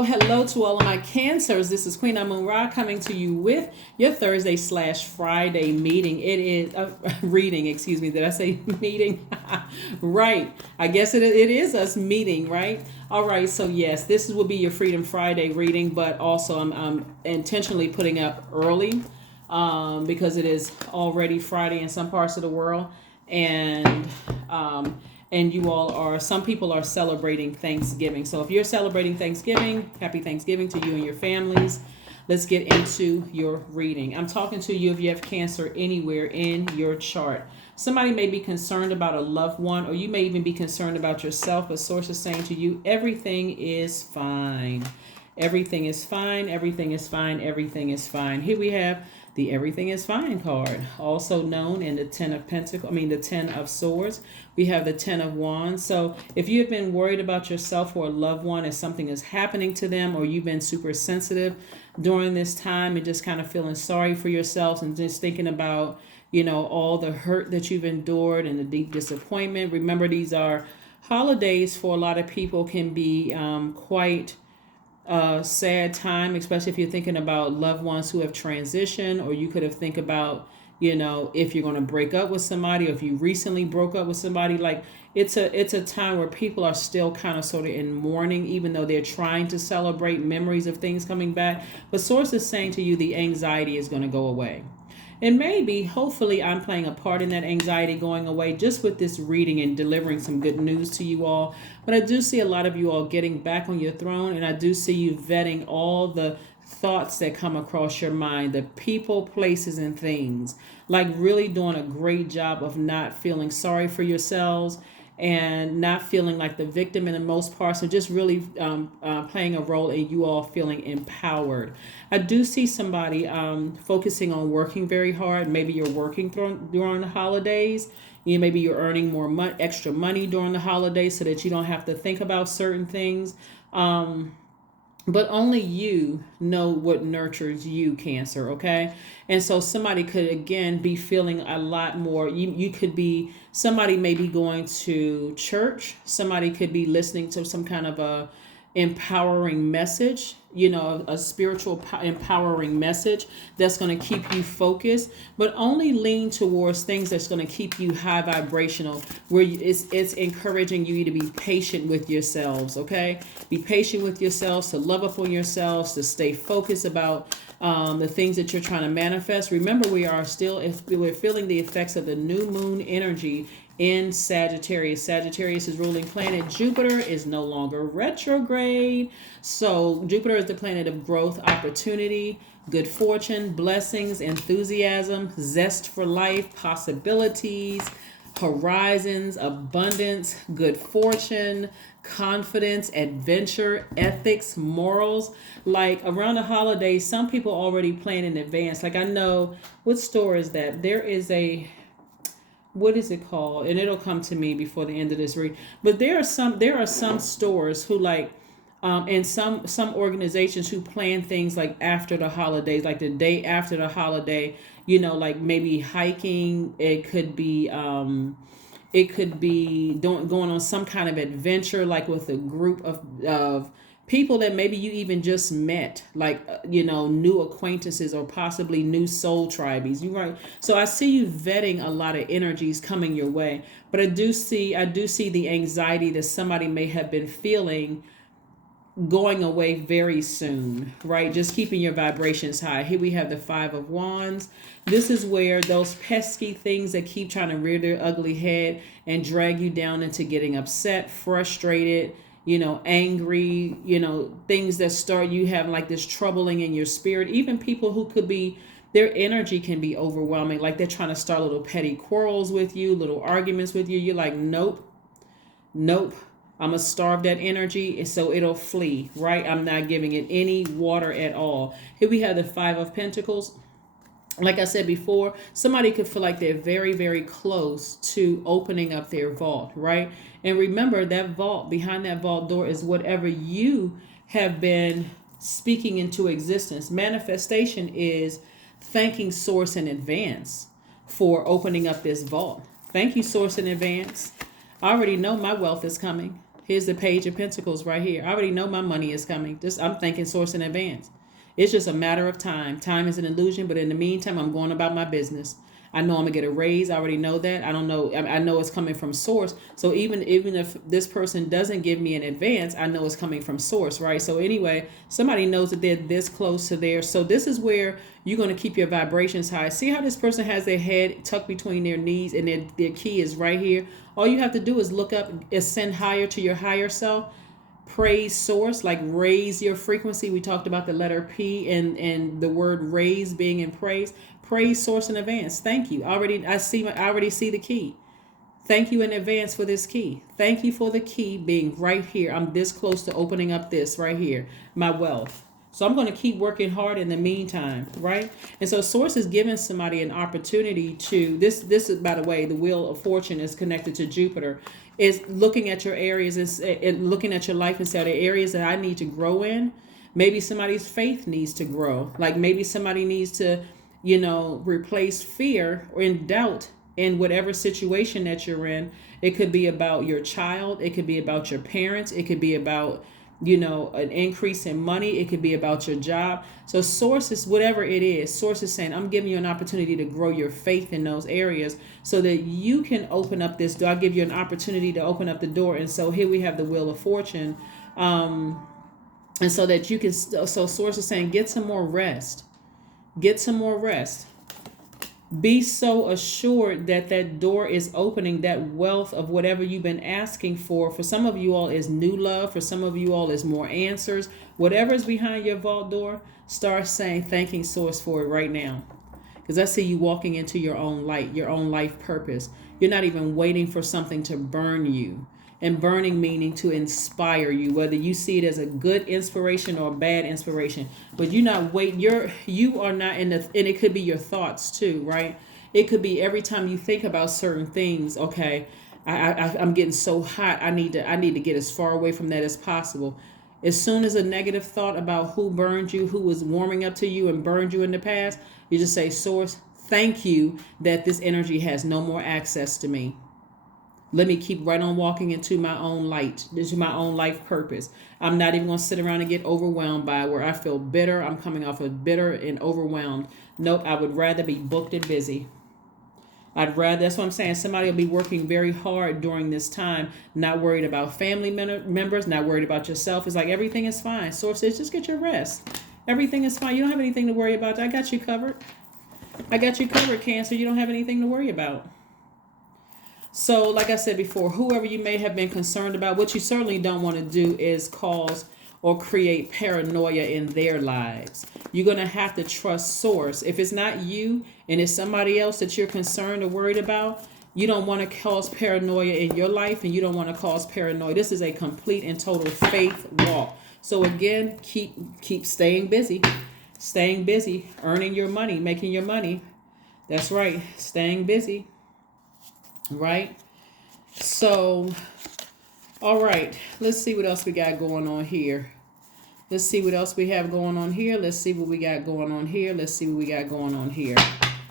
hello to all of my Cancers. This is Queen Amun Ra coming to you with your Thursday/Friday meeting. It is reading, excuse me. Did I say meeting? Right. I guess it is us meeting, right? All right. So yes, this will be your Freedom Friday reading, but also I'm intentionally putting up early because it is already Friday in some parts of the world, and you all are, some people are celebrating Thanksgiving. So if you're celebrating Thanksgiving, happy Thanksgiving to you and your families. Let's get into your reading. I'm talking to you if you have Cancer anywhere in your chart. Somebody may be concerned about a loved one, or you may even be concerned about yourself, but source is saying to you, everything is fine. Everything is fine. Everything is fine. Everything is fine. Here we have the Everything is Fine card, also known in the Ten of Swords. We have the Ten of Wands. So if you've been worried about yourself or a loved one as something is happening to them, or you've been super sensitive during this time and just kind of feeling sorry for yourselves and just thinking about, all the hurt that you've endured and the deep disappointment. Remember, these are holidays for a lot of people, can be quite sad time, especially if you're thinking about loved ones who have transitioned, or you could have think about, if you're going to break up with somebody, or if you recently broke up with somebody. Like it's a time where people are still kind of sort of in mourning, even though they're trying to celebrate memories of things coming back. But source is saying to you, the anxiety is going to go away. And maybe, hopefully, I'm playing a part in that anxiety going away just with this reading and delivering some good news to you all. But I do see a lot of you all getting back on your throne, and I do see you vetting all the thoughts that come across your mind, the people, places, and things. Like really doing a great job of not feeling sorry for yourselves and not feeling like the victim in the most part. So just really playing a role in you all feeling empowered. I do see somebody focusing on working very hard. Maybe you're working during the holidays. Maybe you're earning more extra money during the holidays so that you don't have to think about certain things. But only you know what nurtures you, Cancer, okay? And so somebody could, again, be feeling a lot more. You could be, somebody may be going to church. Somebody could be listening to some kind of a empowering message, a spiritual empowering message that's going to keep you focused, but only lean towards things that's going to keep you high vibrational, where it's encouraging you to be patient with yourselves, okay? Be patient with yourselves, to love up on yourselves, to stay focused about the things that you're trying to manifest. Remember, we're feeling the effects of the new moon energy in Sagittarius. Sagittarius is ruling planet. Jupiter is no longer retrograde. So Jupiter is the planet of growth, opportunity, good fortune, blessings, enthusiasm, zest for life, possibilities, horizons, abundance, good fortune, confidence, adventure, ethics, morals. Like around the holidays, some people already plan in advance. Like I know, what store is that? There is what is it called? And it'll come to me before the end of this read. But there are some stores who and some organizations who plan things like after the holidays, like the day after the holiday, like maybe hiking. It could be going on some kind of adventure, like with a group of people that maybe you even just met, like, new acquaintances or possibly new soul tribies. You're right. So I see you vetting a lot of energies coming your way, but I do see the anxiety that somebody may have been feeling going away very soon, right? Just keeping your vibrations high. Here we have the Five of Wands. This is where those pesky things that keep trying to rear their ugly head and drag you down into getting upset, frustrated, angry, things that start you having like this troubling in your spirit. Even people who could be, their energy can be overwhelming. Like they're trying to start little petty quarrels with you, little arguments with you. You're like, nope. I'm going to starve that energy, and so it'll flee, right? I'm not giving it any water at all. Here we have the Five of Pentacles. Like I said before, somebody could feel like they're very, very close to opening up their vault, right? And remember, that vault, behind that vault door is whatever you have been speaking into existence. Manifestation is thanking Source in advance for opening up this vault. Thank you, Source, in advance. I already know my wealth is coming. Here's the Page of Pentacles right here. I already know my money is coming. I'm thanking Source in advance. It's just a matter of time. Time is an illusion, but in the meantime, I'm going about my business. I know I'm gonna get a raise. I already know that. I don't know. I know it's coming from Source. So even if this person doesn't give me an advance, I know it's coming from Source, right? So anyway, somebody knows that they're this close to there. So this is where you're gonna keep your vibrations high. See how this person has their head tucked between their knees and their key is right here. All you have to do is look up, ascend higher to your higher self. Praise Source, like raise your frequency. We talked about the letter P and the word raise being in praise. Praise Source in advance. Thank you. I already see the key. Thank you in advance for this key. Thank you for the key being right here. I'm this close to opening up this right here, my wealth. So I'm going to keep working hard in the meantime, right? And so Source is giving somebody an opportunity to, this is, by the way, the Wheel of Fortune is connected to Jupiter, is looking at your areas and looking at your life and say, are there areas that I need to grow in? Maybe somebody's faith needs to grow. Like maybe somebody needs to, replace fear or in doubt in whatever situation that you're in. It could be about your child. It could be about your parents. It could be about an increase in money. It could be about your job. So Source is, whatever it is, Source is saying, I'm giving you an opportunity to grow your faith in those areas so that you can open up this door. I'll give you an opportunity to open up the door. And so here we have the Wheel of Fortune. And so that you can, so Source is saying, get some more rest. Get some more rest. Be so assured that that door is opening, that wealth of whatever you've been asking for. For some of you all is new love. For some of you all is more answers. Whatever is behind your vault door, start saying, thanking Source for it right now. Because I see you walking into your own light, your own life purpose. You're not even waiting for something to burn you. And burning meaning to inspire you, whether you see it as a good inspiration or a bad inspiration. But you're not waiting. You are not in the, and it could be your thoughts too, right? It could be every time you think about certain things. Okay, I'm getting so hot. I need to get as far away from that as possible. As soon as a negative thought about who burned you, who was warming up to you and burned you in the past, you just say, Source, thank you that this energy has no more access to me. Let me keep right on walking into my own light, into my own life purpose. I'm not even going to sit around and get overwhelmed by where I feel bitter. I'm coming off of bitter and overwhelmed. Nope, I would rather be booked and busy. That's what I'm saying. Somebody will be working very hard during this time, not worried about family members, not worried about yourself. It's like everything is fine. Source says, just get your rest. Everything is fine. You don't have anything to worry about. I got you covered. I got you covered, Cancer. You don't have anything to worry about. So, like I said before, whoever you may have been concerned about, what you certainly don't want to do is cause or create paranoia in their lives. You're going to have to trust Source. If it's not you and it's somebody else that you're concerned or worried about, you don't want to cause paranoia in your life, and you don't want to cause paranoia. This is a complete and total faith walk. So again, keep staying busy, earning your money, making your money. That's right, staying busy. Right? So, all right. Let's see what else we got going on here. Let's see what else we have going on here. Let's see what we got going on here. Let's see what we got going on here.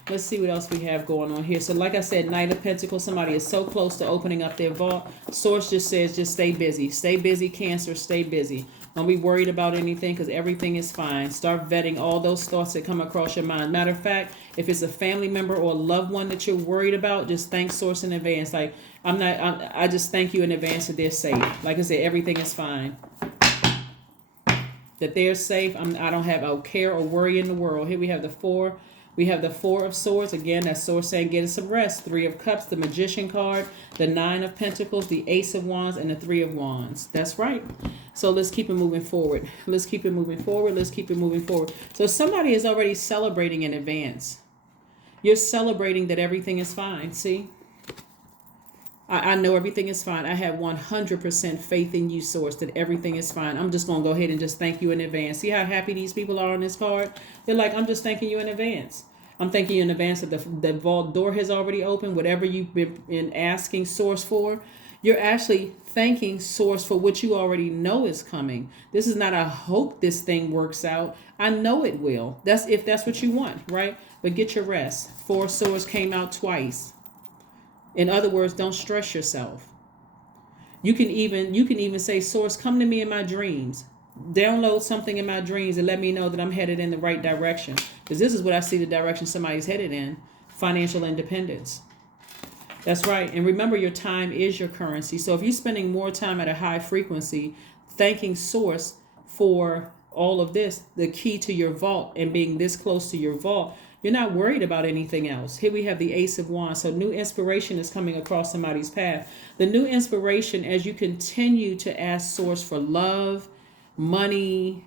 Let's see what else we have going on here. So, like I said, Knight of Pentacles, somebody is so close to opening up their vault. Source just says, just stay busy. Stay busy, Cancer. Stay busy. Don't be worried about anything because everything is fine. Start vetting all those thoughts that come across your mind. Matter of fact, if it's a family member or a loved one that you're worried about, just thank Source in advance. Like, I just thank you in advance that they're safe. Like I said, everything is fine. That they're safe. I don't have a care or worry in the world. Here we have the Four. We have the Four of Swords. Again, that's Source saying get some rest. Three of Cups, the Magician card, the Nine of Pentacles, the Ace of Wands, and the Three of Wands. That's right. So let's keep it moving forward. Let's keep it moving forward. Let's keep it moving forward. So somebody is already celebrating in advance. You're celebrating that everything is fine. See? I know everything is fine. I have 100% faith in you, Source, that everything is fine. I'm just going to go ahead and just thank you in advance. See how happy these people are on this card? They're like, I'm just thanking you in advance. I'm thanking you in advance that the vault door has already opened. Whatever you've been asking Source for, you're actually thanking Source for what you already know is coming. This is not a hope this thing works out. I know it will. That's if that's what you want, right? But get your rest. Four Swords came out twice. In other words, don't stress yourself. You can even say, Source, come to me in my dreams. Download something in my dreams and let me know that I'm headed in the right direction. Because this is what I see the direction somebody's headed in: financial independence. That's right. And remember, your time is your currency. So if you're spending more time at a high frequency, thanking Source for all of this, the key to your vault and being this close to your vault, you're not worried about anything else. Here we have the Ace of Wands. So new inspiration is coming across somebody's path. The new inspiration, as you continue to ask Source for love, money,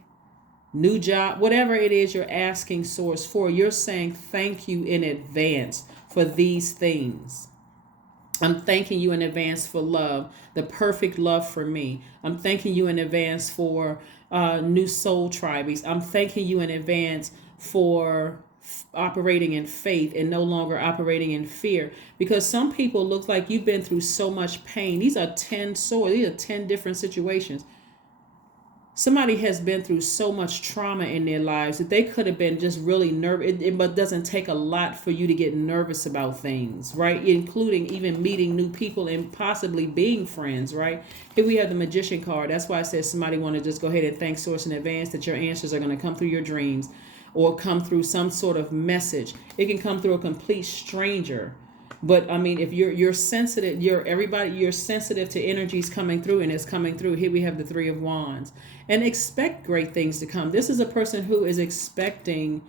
new job, whatever it is you're asking Source for, you're saying thank you in advance for these things. I'm thanking you in advance for love, the perfect love for me. I'm thanking you in advance for new soul tribes. I'm thanking you in advance for operating in faith and no longer operating in fear. Because some people look like you've been through so much pain. These are 10 swords. These are 10 different situations. Somebody has been through so much trauma in their lives that they could have been just really nervous. But doesn't take a lot for you to get nervous about things, right? Including even meeting new people and possibly being friends, right? Here we have the Magician card. That's why I said somebody want to just go ahead and thank Source in advance that your answers are going to come through your dreams or come through some sort of message. It can come through a complete stranger. But I mean, if you're sensitive, you're sensitive to energies coming through, and it's coming through. Here we have the Three of Wands. And expect great things to come. This is a person who is expecting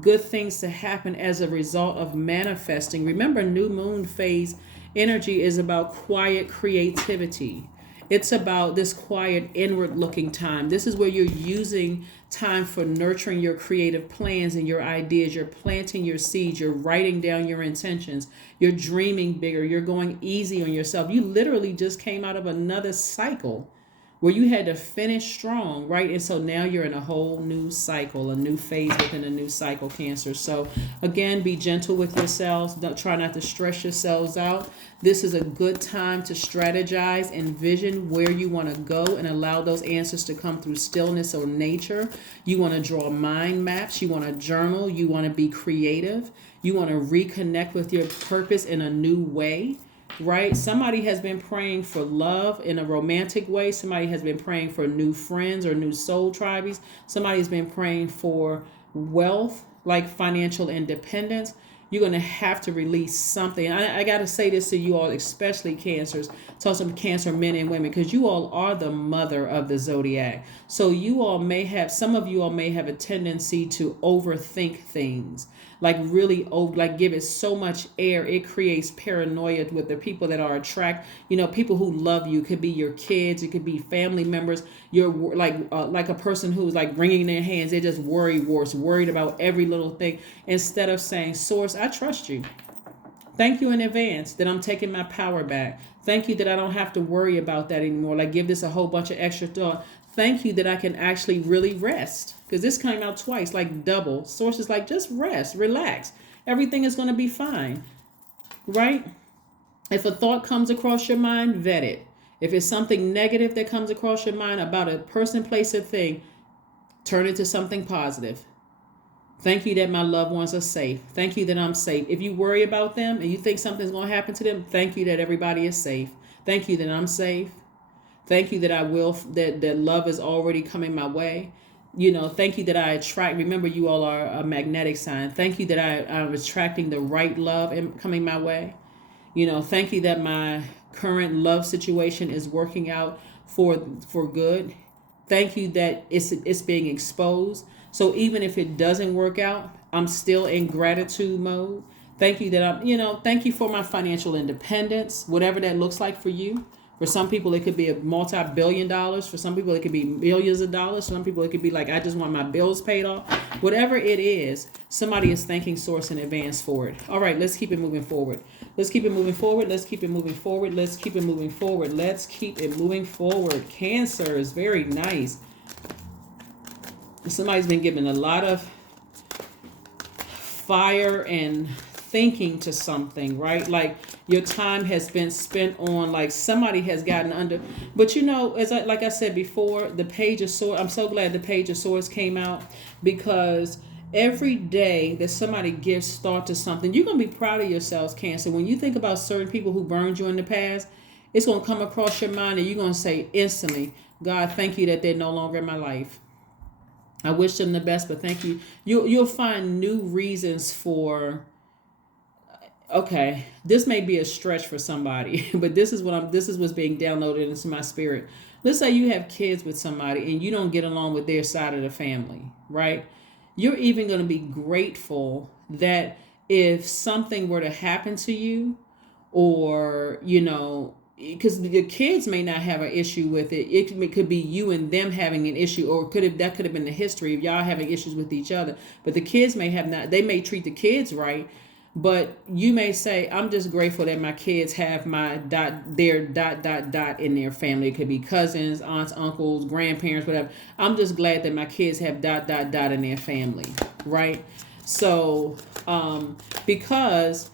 good things to happen as a result of manifesting. Remember, new moon phase energy is about quiet creativity. It's about this quiet inward looking time. This is where you're using time for nurturing your creative plans and your ideas. You're planting your seeds. You're writing down your intentions. You're dreaming bigger. You're going easy on yourself. You literally just came out of another cycle where you had to finish strong, right? And so now you're in a whole new cycle, a new phase within a new cycle, Cancer. So again, be gentle with yourselves. Don't try not to stress yourselves out. This is a good time to strategize, envision where you want to go, and allow those answers to come through stillness or nature. You want to draw mind maps. You want to journal. You want to be creative. You want to reconnect with your purpose in a new way. Right? Somebody has been praying for love in a romantic way. Somebody has been praying for new friends or new soul tribes. Somebody's been praying for wealth, like financial independence. You're going to have to release something. I got to say this to you all, especially Cancers, to some Cancer men and women, because you all are the mother of the Zodiac. So some of you all may have a tendency to overthink things. Like really, like give it so much air, it creates paranoia with the people that are attracted. People who love you. It could be your kids, it could be family members. You're like a person who's like wringing their hands. They're just worried about every little thing. Instead of saying, Source, I trust you. Thank you in advance that I'm taking my power back. Thank you that I don't have to worry about that anymore. Like give this a whole bunch of extra thought. Thank you that I can actually really rest. Because this came out twice, like double. Source is like, just rest, relax. Everything is going to be fine. Right? If a thought comes across your mind, vet it. If it's something negative that comes across your mind about a person, place, or thing, turn it to something positive. Thank you that my loved ones are safe. Thank you that I'm safe. If you worry about them and you think something's going to happen to them, thank you that everybody is safe. Thank you that I'm safe. Thank you that that love is already coming my way. Thank you that I attract. Remember, you all are a magnetic sign. Thank you that I'm attracting the right love and coming my way. Thank you that my current love situation is working out for good. Thank you that it's being exposed. So even if it doesn't work out, I'm still in gratitude mode. Thank you that thank you for my financial independence, whatever that looks like for you. For some people, it could be a multi-billion dollars. For some people, it could be millions of dollars. For some people, it could be like, I just want my bills paid off. Whatever it is, somebody is thanking Source in advance for it. All right, let's keep it moving forward. Let's keep it moving forward. Let's keep it moving forward. Let's keep it moving forward. Let's keep it moving forward. Cancer is very nice. Somebody's been given a lot of fire and thinking to something, right? Like your time has been spent on, like somebody has gotten under, but like I said before, the Page of Swords, I'm so glad the Page of Swords came out, because every day that somebody gives thought to something, you're going to be proud of yourselves, Cancer. When you think about certain people who burned you in the past, It's going to come across your mind and you're going to say instantly, God, thank you that they're no longer in my life. I wish them the best, but thank you. You'll find new reasons for, okay, this may be a stretch for somebody, but this is what's being downloaded into my spirit. Let's say you have kids with somebody and you don't get along with their side of the family, right? You're even going to be grateful that if something were to happen to you, or, because the kids may not have an issue with it. It could be you and them having an issue, or that could have been the history of y'all having issues with each other. But the kids may have not. They may treat the kids right, but you may say, I'm just grateful that my kids have their in their family. It could be cousins, aunts, uncles, grandparents, whatever. I'm just glad that my kids have in their family, right? So, because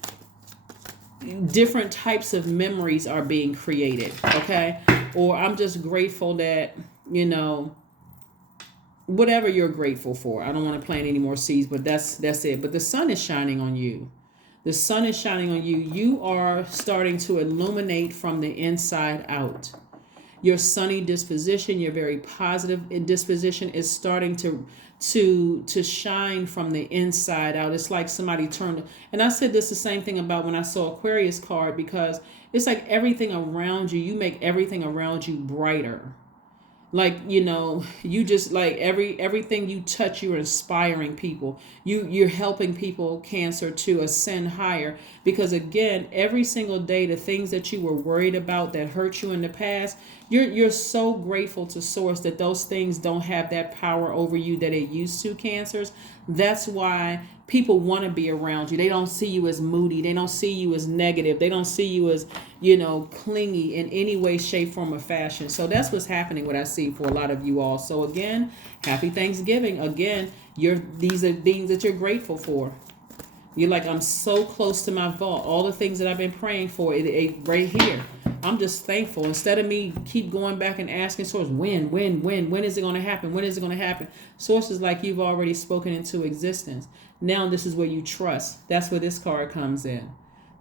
different types of memories are being created, okay? Or I'm just grateful that, whatever you're grateful for. I don't want to plant any more seeds, but that's it. But the sun is shining on you. The sun is shining on you. You are starting to illuminate from the inside out. Your sunny disposition, your very positive disposition is starting to shine from the inside out. It's like somebody turned, and I said this the same thing about when I saw Aquarius card, because it's like everything around you, you make everything around you brighter. Like, you just like everything you touch, you're inspiring people. You're helping people, Cancer, to ascend higher. Because again, every single day, the things that you were worried about that hurt you in the past, you're so grateful to Source that those things don't have that power over you that it used to, Cancers. That's why people want to be around you. They don't see you as moody. They don't see you as negative. They don't see you as, clingy in any way, shape, form, or fashion. So that's what's happening, what I see for a lot of you all. So again, happy Thanksgiving. Again, these are things that you're grateful for. You're like, I'm so close to my vault. All the things that I've been praying for, it right here. I'm just thankful. Instead of me keep going back and asking Source, when is it going to happen? When is it going to happen? Source is like, you've already spoken into existence. Now this is where you trust. That's where this card comes in.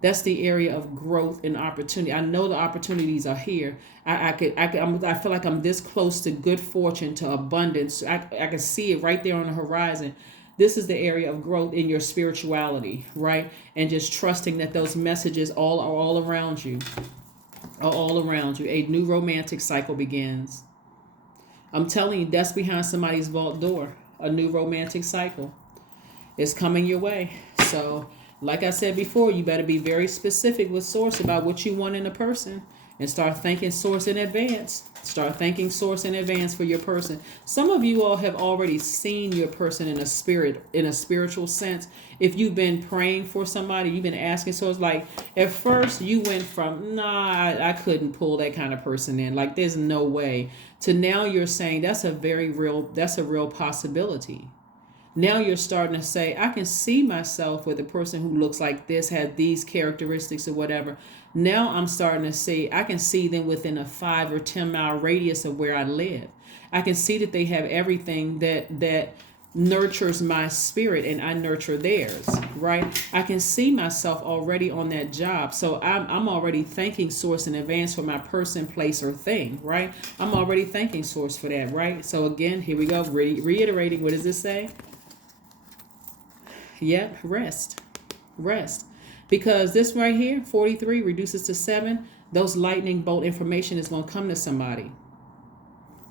That's the area of growth and opportunity. I know the opportunities are here. I feel like I'm this close to good fortune, to abundance. I can see it right there on the horizon. This is the area of growth in your spirituality, right? And just trusting that those messages are all around you. All around you. A new romantic cycle begins. I'm telling you, that's behind somebody's vault door. A new romantic cycle is coming your way. So, like I said before, you better be very specific with Source about what you want in a person, and start thanking Source in advance. Start thanking Source in advance for your person. Some of you all have already seen your person in a spiritual sense. If you've been praying for somebody, you've been asking Source, like at first you went from, I couldn't pull that kind of person in. Like there's no way, to now you're saying that's a real possibility. Now you're starting to say, I can see myself with a person who looks like this, had these characteristics or whatever. Now I'm starting to see, I can see them within a 5 or 10 mile radius of where I live. I can see that they have everything that nurtures my spirit and I nurture theirs, right? I can see myself already on that job. So I'm already thanking Source in advance for my person, place, or thing, right? I'm already thanking Source for that, right? So again, here we go, reiterating, what does this say? Yep, rest. Because this right here, 43 reduces to 7, those lightning bolt information is going to come to somebody.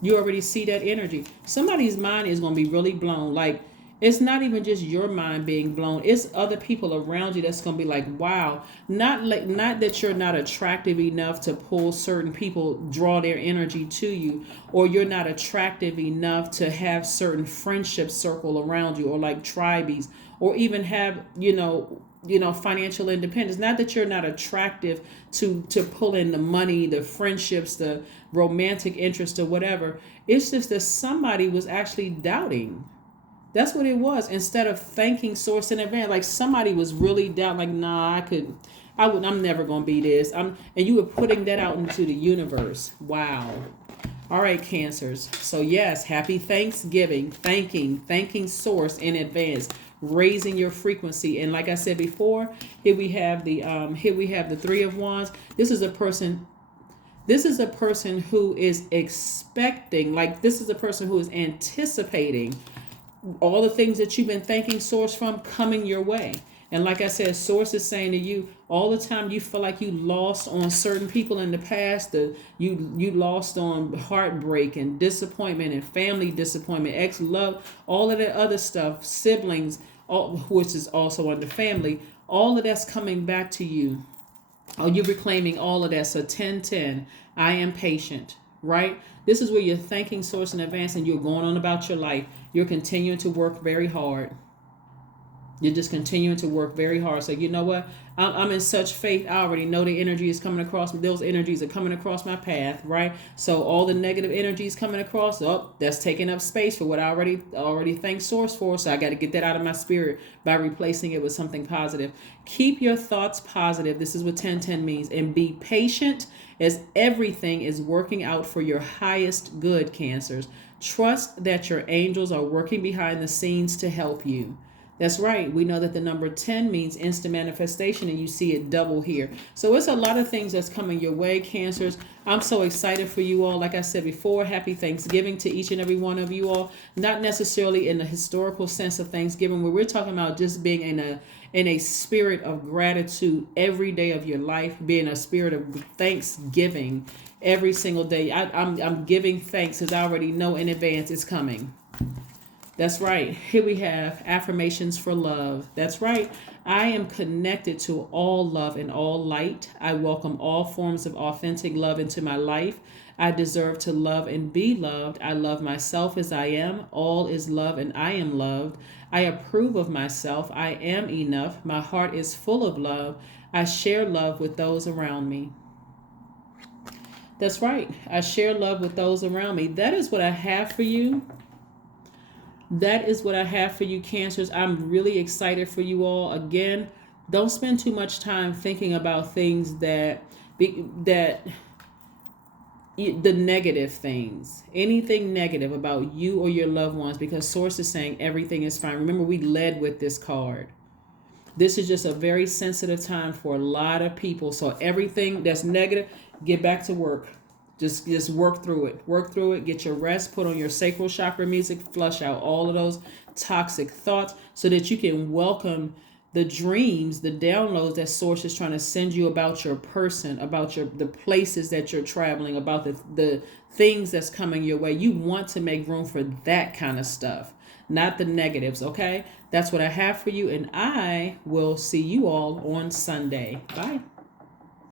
You already see that energy. Somebody's mind is going to be really blown. Like, it's not even just your mind being blown. It's other people around you that's going to be like, wow. Not that you're not attractive enough to pull certain people, draw their energy to you, or you're not attractive enough to have certain friendships circle around you, or like tribes, or even have, financial independence. Not that you're not attractive to pull in the money, the friendships, the romantic interest, or whatever. It's just that somebody was actually doubting. That's what it was. Instead of thanking Source in advance, like somebody was really down, like, I'm never gonna be this. And you were putting that out into the universe. Wow. All right, Cancers. So yes, happy Thanksgiving. Thanking Source in advance, raising your frequency. And like I said before, here we have the 3 of Wands. This is a person. This is a person who is expecting, like this is a person who is anticipating all the things that you've been thanking source from coming your way. And like I said, source is saying to you all the time you feel like you lost on certain people in the past, you lost on heartbreak and disappointment and family disappointment, ex love, all of that other stuff, siblings, which is also under family, all of that's coming back to you. Oh, you're reclaiming all of that. So 1010, I am patient, right? This is where you're thanking source in advance and you're going on about your life. You're continuing to work very hard. You're just continuing to work very hard. So you know what? I'm in such faith. I already know the energy is coming across me. Those energies are coming across my path, right? So all the negative energies coming across, that's taking up space for what I already thank source for. So I got to get that out of my spirit by replacing it with something positive. Keep your thoughts positive. This is what 1010 means. And be patient as everything is working out for your highest good, Cancers. Trust that your angels are working behind the scenes to help you. That's right. We know that the number 10 means instant manifestation, and you see it double here. So it's a lot of things that's coming your way, Cancers. I'm so excited for you all. Like I said before, happy Thanksgiving to each and every one of you all. Not necessarily in the historical sense of Thanksgiving, where we're talking about just being in a spirit of gratitude every day of your life, being a spirit of thanksgiving every single day. I'm giving thanks because I already know in advance it's coming. That's right. Here we have affirmations for love. That's right. I am connected to all love and all light. I welcome all forms of authentic love into my life. I deserve to love and be loved. I love myself as I am. All is love and I am loved. I approve of myself. I am enough. My heart is full of love. I share love with those around me. That's right. I share love with those around me. That is what I have for you. That is what I have for you, Cancers. I'm really excited for you all. Again, don't spend too much time thinking about things the negative things, anything negative about you or your loved ones, because source is saying everything is fine. Remember, we led with this card. This is just a very sensitive time for a lot of people. So everything that's negative, get back to work. Just work through it. Work through it. Get your rest. Put on your sacral chakra music. Flush out all of those toxic thoughts so that you can welcome the dreams, the downloads that source is trying to send you about your person, about the places that you're traveling, about the things that's coming your way. You want to make room for that kind of stuff, not the negatives, okay? That's what I have for you, and I will see you all on Sunday. Bye.